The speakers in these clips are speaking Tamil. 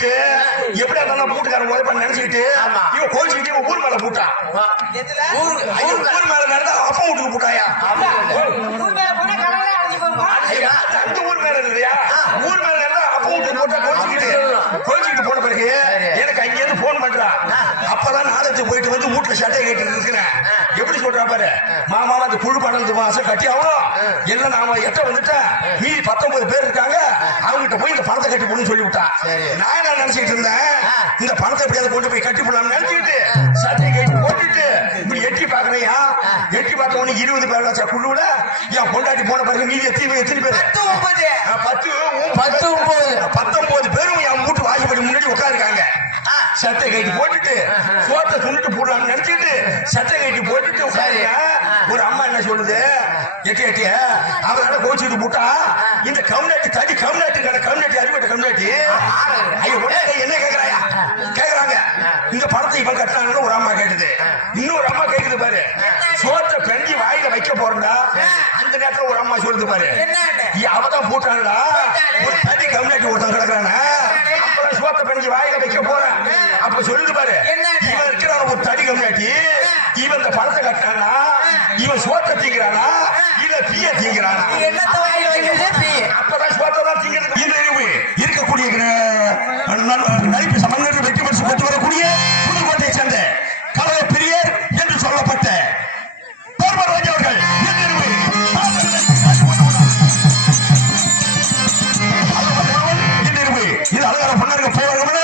விட்டு எப்படி இருந்தாலும் கூட்டுக்காரன் உதவி நினைச்சுக்கிட்டு இவன் கோச்சிக்கிட்டு இவன் ஊர் மேல போட்டான். ஊர் மேல நடந்தா அப்பா வீட்டுக்கு போட்டாயா? அந்த ஊர் மேல இல்லையா? ஊர் மேல நடந்தா அப்பா வீட்டுக்கு போட்டா கோச்சிக்கிட்டு போன பிறகு எனக்கு அங்க இருந்து போன் பண்றான். அப்பதான் நாளைக்கு போயிட்டு வந்து வீட்டுல சட்டை கேட்டு இருக்கிறேன். எப்படி சொல்றா பாரு, மாமா அந்த குழு 12 மாசம் கட்டி ஆகணும், எல்லாம் நாம எட்ட வந்துட்டா மீதி 19 பேர் இருக்காங்க, அவங்ககிட்ட போய் இந்த பணத்தை கட்டி போடணும்னு சொல்லி விட்டா. நான் என்ன நினைச்சிட்டு இருந்தேன், இந்த பணத்தை எப்படியாவது கொண்டு போய் கட்டி போடலாம்னு நினைச்சுக்கிட்டு சட்டை கேட்டு போட்டுட்டு இப்படி எட்டி பாக்குறையா. எட்டி பார்த்த உடனே 20 பேர் குழுவுல என் பொண்டாட்டி போன பிறகு மீதி எத்தனை பேர்? 19 பேரும் என் வீட்டு வாய்ப்படி முன்னாடி உட்காந்துருக்காங்க. சட்டை கைட்டு போட்டுட்டு சோத்தை துண்டுட்டு போடலாம்னு நினைச்சிட்டு சட்டை கைட்டு போட்டுட்டு உட்காருங்க. ஒரு அம்மா என்ன சொல்லுது, எட்டிய அவரால கோச்சிட்டு போட்டா இந்த கம்யூனிட்டி தடி கம்யூனிட்டி அறிவிட்ட கம்யூனிட்டி என்ன கேக்குறாங்க, இந்த பணத்தை இவன் கட்டினாங்கன்னு ஒரு அம்மா கேட்டுது. இன்னொரு அம்மா கேக்குது பாரு, சோத்தை பெண்டி வாயில வைக்க போறா. அந்த நேரத்துல ஒரு அம்மா சொல்லுது பாரு, அவதான் போட்டாங்களா ஒரு தடி கம்யூனிட்டி ஒருத்தன் கிடக்குறான, அப்பதான் சோத்தை பெண்டி வாயில வைக்க போறேன். அப்ப சொல்லுது பாரு, இவன் இருக்கிற ஒரு தடி கம்யூனிட்டி, இவன் இந்த பணத்தை கட்டினானா, இவன் சோத்தை திங்கிறானா இல்ல தீய திங்கிறானா? அப்பதான் சோத்தை தான் திங்கிறது. இருக்கக்கூடிய நடிப்பு சம்பந்தத்தில் வெற்றி பெற்று வரக்கூடிய புதுக்கோட்டையை சேர்ந்த கழக பிரியர் என்று சொல்லப்பட்ட அவர்கள் இது அழகான பொன்னர்கள் போவார்கள்.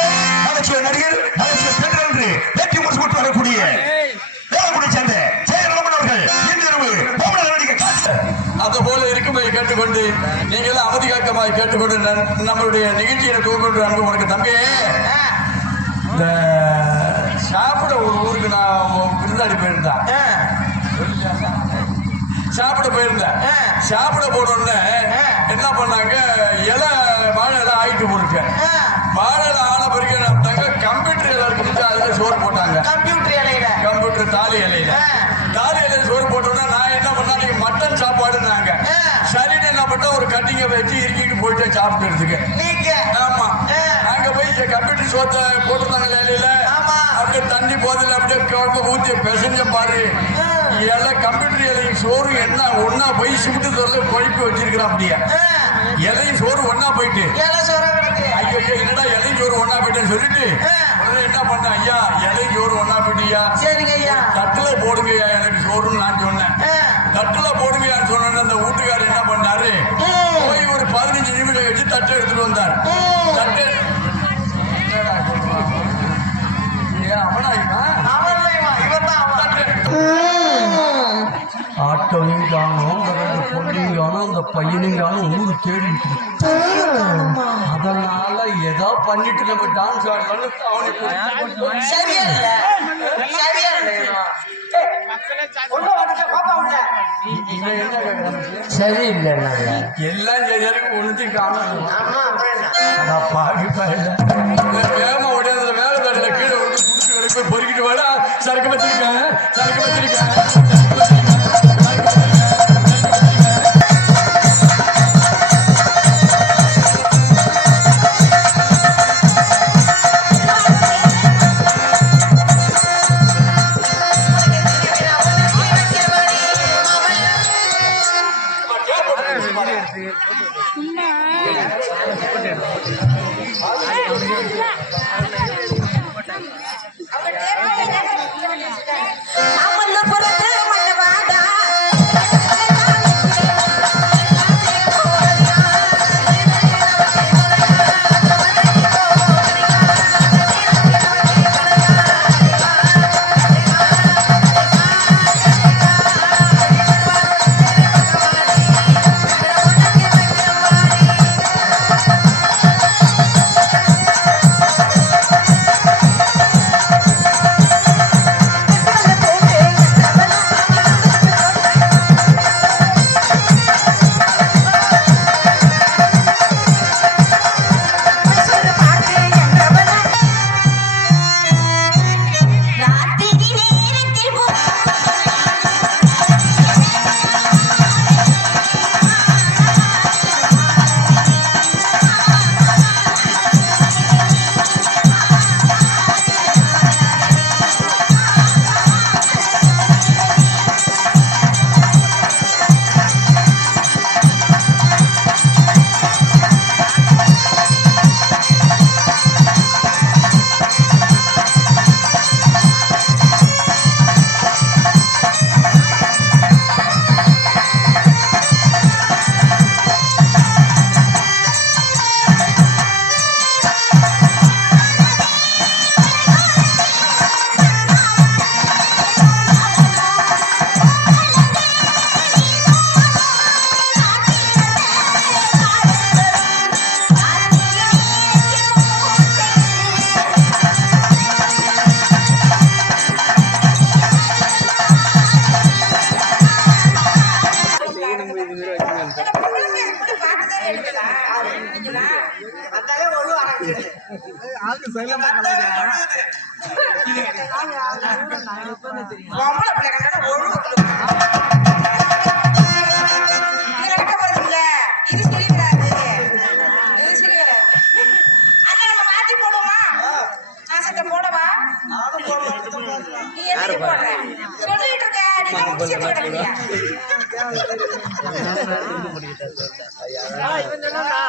நகைச்சுவை நடிகர் நகைச்சுவை பெண்கள் என்று வெற்றி முடிச்சு கொண்டு வரக்கூடிய வேலைக்குடி சேர்ந்த ஜெயலலிதா அவர்கள் அது போல இருக்கும்படி கேட்டுக்கொண்டு நீங்கள் அவதி காக்கமாய் கேட்டுக்கொண்டு நம்மளுடைய நிகழ்ச்சியை தூக்கொண்டு அன்பு உனக்கு தம்பி இந்த சாப்பிட ஒரு ஊருக்கு நான் விருந்தாடி போயிருந்தேன். சாப்பிட போயிருந்தேன். சாப்பிட போனோடனே என்ன பண்ணாங்க, வாழை இலை ஆயிட்டு போட்டுருக்கேன். வாழை இலை ஆன பிறகு என்ன பண்ணாங்க, கம்ப்யூட்டர் இலை இருக்கு, அதுல சோறு போட்டாங்க. கம்ப்யூட்டர் தாலி இலையில சோறு போட்டோம்னா நான் என்ன பண்ணா, நீங்க மட்டன் சாப்பாடுனாங்க. சரின்னு என்ன பண்ணா, ஒரு கட்டிங்க வச்சு இருக்கிட்டு போயிட்டு சாப்பிட்டுறதுக்கு. ஆமா, அங்க போய் கம்ப்யூட்டர் சோத்தை போட்டுருந்தாங்க இலையில. அப்படியே தண்ணி போதில் அப்படியே குழம்பு ஊத்தி பெசஞ்ச பாரு, எல்லாம் கம்ப்யூட்டர் இலையும் சோறு என்ன ஒன்னா போய் சிமிட்டு தோல்ல கொழுப்பி வச்சிருக்கிறான். அப்படியே இலையும் சோறு ஒன்னா போயிட்டு, ஐயோ என்னடா இலையும் சோறு ஒன்னா போயிட்டேன்னு சொல்லிட்டு என்ன பண்ண, ஐயா இலையும் சோறு ஒன்னா போயிட்டியா, தட்டுல போடுங்கய்யா எனக்கு சோறுன்னு நான் சொன்னேன். தட்டுல போடுங்கயான்னு சொன்ன அந்த வீட்டுக்காரர் என்ன பண்ணாரு, போய் ஒரு 15 நிமிடம் வச்சு தட்டை எடுத்துட்டு வந்தார். தட்டு ஆட்டோவையும் காணும், பொண்ணையும் காணும், அந்த பையனையும் காணும், ஊரு தேடிட்டு. அதனால ஏதோ பண்ணிட்டு நம்ம டான்ஸ் ஆடலாம்னு சரியில்லை எல்லாம் சரியாருக்கு ஒண்ணுத்தையும் காணும். பாடி வேகமா உடையாத வேலை தடவை கீழே வந்து புடிச்சு பொறுக்கிட்டு வாடா, சரக்கு வச்சிருக்காங்க. பொம்பளை பிள்ளை கண்டா ஒழுங்கு இது நடக்க போறதில்ல. இது சரி வராது. இது சரி வராது. அண்ணா நம்ம மாத்தி போடுவோமா? நான் சத்த போடவா? நீ எதுக்கு போடுற? சொல்லிட்டு இருக்க. நீ தான் முடிச்சிட்டு கிடக்குறியா? இவன் சொன்னா